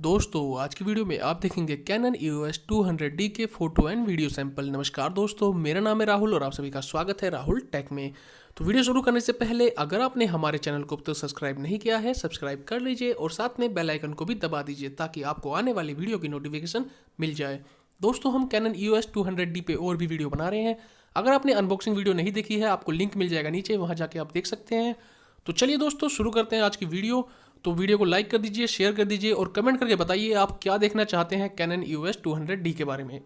दोस्तों आज की वीडियो में आप देखेंगे Canon EOS 200D के फोटो एंड वीडियो सैंपल। नमस्कार दोस्तों, मेरा नाम है राहुल और आप सभी का स्वागत है राहुल टेक में। तो वीडियो शुरू करने से पहले अगर आपने हमारे चैनल को अब तक सब्सक्राइब नहीं किया है, सब्सक्राइब कर लीजिए और साथ में बेल आइकन को भी दबा दीजिए ताकि आपको आने वाली वीडियो की नोटिफिकेशन मिल जाए। दोस्तों हम Canon EOS 200D पे और भी वीडियो बना रहे हैं। अगर आपने अनबॉक्सिंग वीडियो नहीं देखी है, आपको लिंक मिल जाएगा नीचे, वहाँ जाके आप देख सकते हैं। तो चलिए दोस्तों शुरू करते हैं आज की वीडियो। तो वीडियो को लाइक कर दीजिए, शेयर कर दीजिए और कमेंट करके बताइए आप क्या देखना चाहते हैं Canon EOS 200D के बारे में।